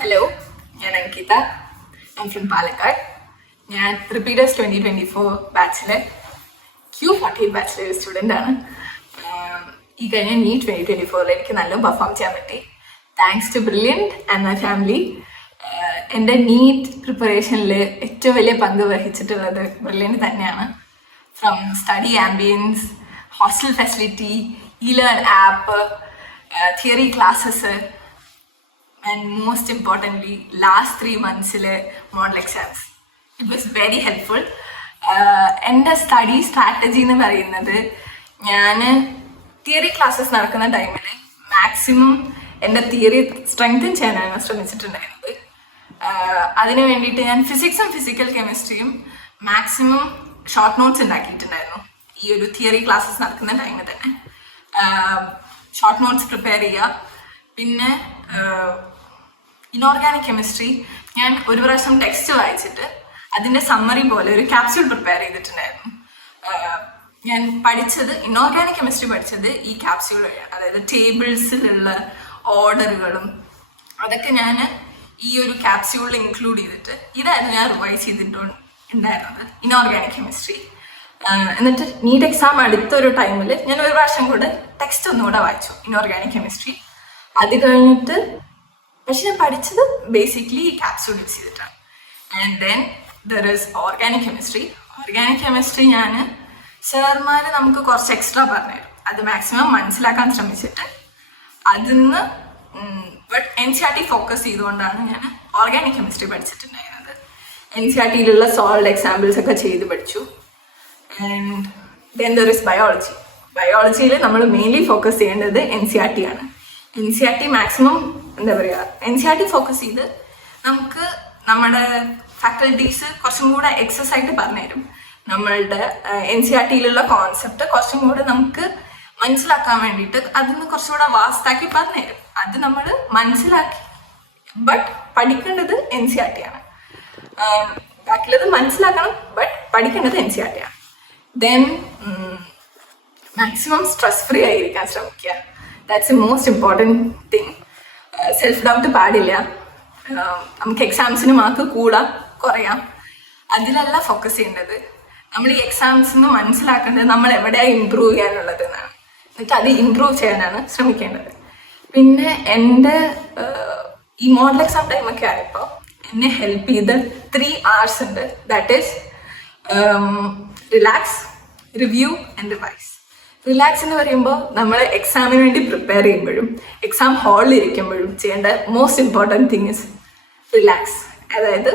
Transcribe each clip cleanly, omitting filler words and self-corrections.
Hello, ഞാൻ Ankita. I am from Palakkad. ഞാൻ repeaters 2024 ബാച്ചിലെ Q48 ബാച്ചിലെ ഒരു സ്റ്റുഡൻ്റ് ആണ്. ഈ കഴിഞ്ഞ NEET 2024 എനിക്ക് നല്ല പെർഫോം ചെയ്യാൻ പറ്റി. Thanks to Brilliant and my family. എൻ്റെ നീറ്റ് പ്രിപ്പറേഷനിൽ ഏറ്റവും വലിയ പങ്ക് വഹിച്ചിട്ടുള്ളത് ബ്രില്യൻറ്റ് തന്നെയാണ്. From study ambience, hostel facility, e-learn app, theory classes, and most importantly last 3 months model exams. It was very helpful. എൻ്റെ സ്റ്റഡി സ്ട്രാറ്റജി എന്ന് പറയുന്നത്, ഞാൻ തിയറി ക്ലാസ്സസ് നടക്കുന്ന ടൈമിൽ മാക്സിമം എൻ്റെ തിയറി സ്ട്രെങ്തൻ ചെയ്യാനാണ് ശ്രമിച്ചിട്ടുണ്ടായിരുന്നത്. അതിന് വേണ്ടിയിട്ട് ഞാൻ ഫിസിക്സും ഫിസിക്കൽ കെമിസ്ട്രിയും മാക്സിമം ഷോർട്ട് നോട്ട്സ് ഉണ്ടാക്കിയിട്ടുണ്ടായിരുന്നു. ഈ ഒരു തിയറി ക്ലാസ്സസ് നടക്കുന്ന ടൈമിൽ തന്നെ ഷോർട്ട് നോട്ട്സ് പ്രിപ്പയർ ചെയ്യുക. പിന്നെ ഇനോർഗാനിക് കെമിസ്ട്രി ഞാൻ ഒരു പ്രാവശ്യം ടെക്സ്റ്റ് വായിച്ചിട്ട് അതിൻ്റെ സമ്മറി പോലെ ഒരു ക്യാപ്സ്യൂൾ പ്രിപ്പയർ ചെയ്തിട്ടുണ്ടായിരുന്നു. ഞാൻ പഠിച്ചത് ഇനോർഗാനിക് കെമിസ്ട്രി പഠിച്ചത് ഈ ക്യാപ്സ്യൂൾ വഴിയാണ്. അതായത് ടേബിൾസിലുള്ള ഓർഡറുകളും അതൊക്കെ ഞാൻ ഈ ഒരു ക്യാപ്സ്യൂളിൽ ഇൻക്ലൂഡ് ചെയ്തിട്ട് ഇതായിരുന്നു ഞാൻ റിവൈസ് ചെയ്തിട്ടുണ്ടായിരുന്നത് ഇനോർഗാനിക് കെമിസ്ട്രി. എന്നിട്ട് നീറ്റ് എക്സാം അടുത്തൊരു ടൈമിൽ ഞാൻ ഒരു പ്രാവശ്യം കൂടെ ടെക്സ്റ്റ് ഒന്നുകൂടെ വായിച്ചു ഇനോർഗാനിക് കെമിസ്ട്രി. അത് കഴിഞ്ഞിട്ട് പക്ഷെ ഞാൻ പഠിച്ചത് ബേസിക്കലി ഈ ക്യാപ്സ്യൂൾ യൂസ് ചെയ്തിട്ടാണ്. And then there is organic chemistry. Organic chemistry ഞാൻ സാർമാർ നമുക്ക് കുറച്ച് എക്സ്ട്രാ പറഞ്ഞുതരും. അത് മാക്സിമം മനസ്സിലാക്കാൻ ശ്രമിച്ചിട്ട് അതിന്ന് NCERT ഫോക്കസ് ചെയ്തുകൊണ്ടാണ് ഞാൻ ഓർഗാനിക് കെമിസ്ട്രി പഠിച്ചിട്ടുണ്ടായിരുന്നത്. NCERTയിലുള്ള സോൾഡ് എക്സാമ്പിൾസ് ഒക്കെ ചെയ്ത് പഠിച്ചു. And then there is biology. ബയോളജിയിൽ നമ്മൾ മെയിൻലി ഫോക്കസ് ചെയ്യേണ്ടത് NCERT ആണ്. NCERT മാക്സിമം എന്താ പറയുക, NCERT ഫോക്കസ് ചെയ്ത് നമുക്ക് നമ്മുടെ ഫാക്കൽറ്റീസ് കുറച്ചും കൂടെ എക്സസ് ആയിട്ട് പറഞ്ഞുതരും. നമ്മളുടെ NCERTയിലുള്ള കോൺസെപ്റ്റ് കുറച്ചും കൂടെ നമുക്ക് മനസ്സിലാക്കാൻ വേണ്ടിയിട്ട് അതിന് കുറച്ചുകൂടെ വാസ്താക്കി പറഞ്ഞുതരും. അത് നമ്മൾ മനസ്സിലാക്കി ബട്ട് പഠിക്കേണ്ടത് NCERT ആണ്. ബാക്കിയുള്ളത് മനസ്സിലാക്കണം ബട്ട് പഠിക്കേണ്ടത് NCERT ആണ്. ദെൻ മാക്സിമം സ്ട്രെസ് ഫ്രീ ആയിരിക്കാൻ ശ്രമിക്കുക. That's A most important thing. Self doubt പാടില്ല. നമുക്ക് എക്സാംസിന് മാർക്ക് കൂടാം കുറയാം, അതിലല്ല ഫോക്കസ് ചെയ്യേണ്ടത്. നമ്മൾ ഈ എക്സാംസിന് മനസ്സിലാക്കേണ്ടത് നമ്മൾ എവിടെയാണ് ഇമ്പ്രൂവ് ചെയ്യാനുള്ളത് എന്നാണ്. എന്നിട്ട് അത് ഇമ്പ്രൂവ് ചെയ്യാനാണ് ശ്രമിക്കേണ്ടത്. പിന്നെ എൻ്റെ ഈ മോഡൽ എക്സാം ടൈമൊക്കെ ആയപ്പോൾ എന്നെ ഹെൽപ്പ് ചെയ്ത 3 hours ഉണ്ട്. That is relax, review and revise. Relax എന്ന് പറയുമ്പോൾ നമ്മൾ എക്സാമിന് വേണ്ടി പ്രിപ്പയർ ചെയ്യുമ്പോഴും എക്സാം ഹാളിൽ ഇരിക്കുമ്പോഴും ചെയ്യേണ്ട most important thing is relax. അതായത്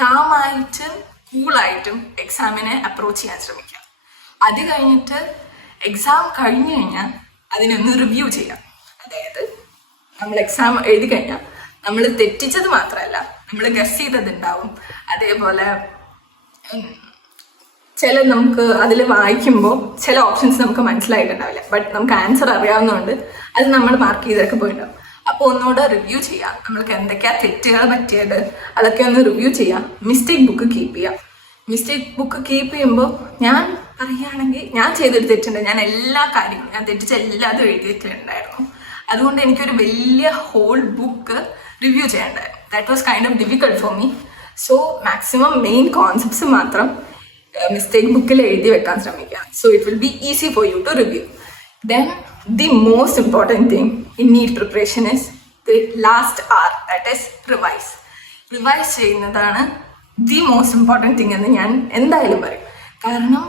കാമായിട്ടും കൂളായിട്ടും എക്സാമിനെ അപ്രോച്ച് ചെയ്യാൻ ശ്രമിക്കുക. അത് കഴിഞ്ഞിട്ട് എക്സാം കഴിഞ്ഞു കഴിഞ്ഞാൽ അതിനൊന്ന് റിവ്യൂ ചെയ്യാം. അതായത് നമ്മൾ എക്സാം എഴുതി കഴിഞ്ഞാൽ നമ്മൾ തെറ്റിച്ചത് മാത്രമല്ല, നമ്മൾ ഗസ് ചെയ്തതുണ്ടാവും. അതേപോലെ ചില നമുക്ക് അതിൽ വായിക്കുമ്പോൾ ചില ഓപ്ഷൻസ് നമുക്ക് മനസ്സിലായിട്ടുണ്ടാവില്ല, ബട്ട് നമുക്ക് ആൻസർ അറിയാവുന്നതുകൊണ്ട് അത് നമ്മൾ മാർക്ക് ചെയ്തൊക്കെ പോയിട്ടുണ്ടാവും. അപ്പോൾ ഒന്നുകൂടെ റിവ്യൂ ചെയ്യാം. നമ്മൾക്ക് എന്തൊക്കെയാണ് തെറ്റുകൾ പറ്റിയത് അതൊക്കെ ഒന്ന് റിവ്യൂ ചെയ്യാം. മിസ്റ്റേക്ക് ബുക്ക് കീപ്പ് ചെയ്യാം. മിസ്റ്റേക്ക് ബുക്ക് കീപ്പ് ചെയ്യുമ്പോൾ ഞാൻ പറയുകയാണെങ്കിൽ ഞാൻ ചെയ്തൊരു തെറ്റുണ്ട്. ഞാൻ എല്ലാ കാര്യങ്ങളും ഞാൻ തെറ്റിച്ച എല്ലാതും എഴുതിയിട്ടുണ്ടായിരുന്നു. അതുകൊണ്ട് എനിക്കൊരു വലിയ ഹോൾ ബുക്ക് റിവ്യൂ ചെയ്യേണ്ടായിരുന്നു. That was kind of difficult for me. So maximum main concepts മാത്രം മിസ്റ്റേക്ക് ബുക്കിൽ എഴുതി വെക്കാൻ ശ്രമിക്കുക. So it will be easy for you to review. Then the most important thing in NEET preparation is the last hour, that is revise. Revise ചെയ്യുന്നതാണ് the most important thing എന്ന് ഞാൻ എന്തായാലും പറയും. കാരണം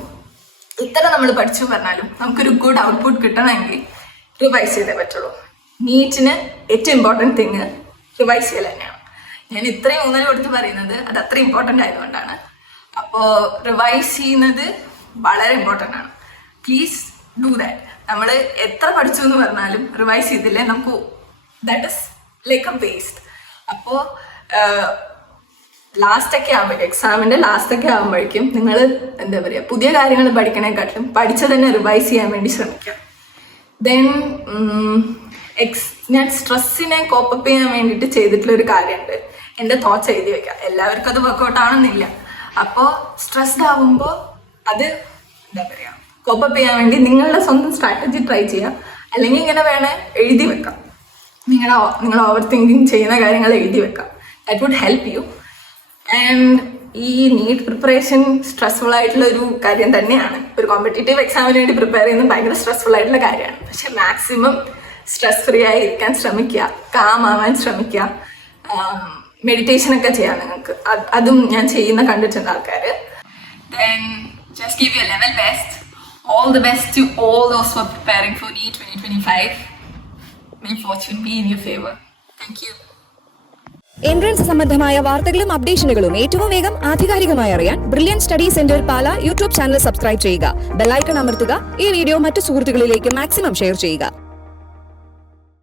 ഇത്ര നമ്മൾ പഠിച്ചു പറഞ്ഞാലും നമുക്കൊരു ഗുഡ് ഔട്ട്പുട്ട് കിട്ടണമെങ്കിൽ റിവൈസ് ചെയ്തേ പറ്റുള്ളൂ. നീറ്റിന് ഏറ്റവും ഇമ്പോർട്ടൻറ്റ് തിങ് റിവൈസ് ചെയ്യൽ തന്നെയാണ്. ഞാൻ ഇത്രയും ഊന്നൽ കൊടുത്ത് പറയുന്നത് അത് അത്ര ഇമ്പോർട്ടൻ്റ് ആയതുകൊണ്ടാണ്. അപ്പോൾ റിവൈസ് ചെയ്യുന്നത് വളരെ ഇമ്പോർട്ടൻ്റ് ആണ്. Please do that. നമ്മൾ എത്ര പഠിച്ചു എന്ന് പറഞ്ഞാലും റിവൈസ് ചെയ്തില്ലേ നമുക്ക് that is like A waste. അപ്പോൾ ലാസ്റ്റൊക്കെ ആകുമ്പോഴേക്കും എക്സാമിൻ്റെ ലാസ്റ്റൊക്കെ ആകുമ്പോഴേക്കും നിങ്ങൾ എന്താ പറയുക, പുതിയ കാര്യങ്ങൾ പഠിക്കണേക്കാട്ടിലും പഠിച്ചത് തന്നെ റിവൈസ് ചെയ്യാൻ വേണ്ടി ശ്രമിക്കാം. ദെൻ ഞാൻ സ്ട്രെസ്സിനെ കോപ്പപ്പ് ചെയ്യാൻ വേണ്ടിയിട്ട് ചെയ്തിട്ടുള്ളൊരു കാര്യമുണ്ട്. എൻ്റെ തോട്ട്സ് എഴുതി വയ്ക്കാം. എല്ലാവർക്കും അത് വർക്കൗട്ട് ആണെന്നില്ല. അപ്പോൾ സ്ട്രെസ്ഡ് ആവുമ്പോൾ അത് എന്താ പറയുക, കോപ്പപ്പ് ചെയ്യാൻ വേണ്ടി നിങ്ങളുടെ സ്വന്തം സ്ട്രാറ്റജി ട്രൈ ചെയ്യാം. അല്ലെങ്കിൽ ഇങ്ങനെ വേണേൽ എഴുതി വെക്കാം. നിങ്ങൾ ഓവർ തിങ്കിങ് ചെയ്യുന്ന കാര്യങ്ങൾ എഴുതി വെക്കാം. That would help you. And ഈ നീറ്റ് പ്രിപ്പറേഷൻ സ്ട്രെസ്ഫുൾ ആയിട്ടുള്ള ഒരു കാര്യം തന്നെയാണ്. ഒരു കോമ്പറ്റേറ്റീവ് എക്സാമിന് വേണ്ടി പ്രിപ്പയർ ചെയ്യുന്നത് ഭയങ്കര സ്ട്രെസ്ഫുൾ ആയിട്ടുള്ള കാര്യമാണ്. പക്ഷെ മാക്സിമം സ്ട്രെസ് ഫ്രീ ആയി ഇരിക്കാൻ ശ്രമിക്കുക, കാം ആവാൻ ശ്രമിക്കുക, മെഡിറ്റേഷനൊക്കെ ചെയ്യാം നിങ്ങൾക്ക്. അതും ഞാൻ കണ്ടിട്ടുണ്ട് ആൾക്കാർ. Then just give your level best. All the best to all those who are preparing for NEET 2025. May fortune be in your favor. Thank you. Entrance സംബന്ധമായ വാർത്തകളും അപ്ഡേഷനുകളും ഏറ്റവും വേഗം ആധികാരികമായി അറിയാൻ ബ്രില്യൻ സ്റ്റഡി സെന്റർ പാല യൂട്യൂബ് ചാനൽ സബ്സ്ക്രൈബ് ചെയ്യുക. Bell icon അമർത്തുക. ഈ video മറ്റു സുഹൃത്തുക്കളിലേക്ക് മാക്സിമം ഷെയർ ചെയ്യുക.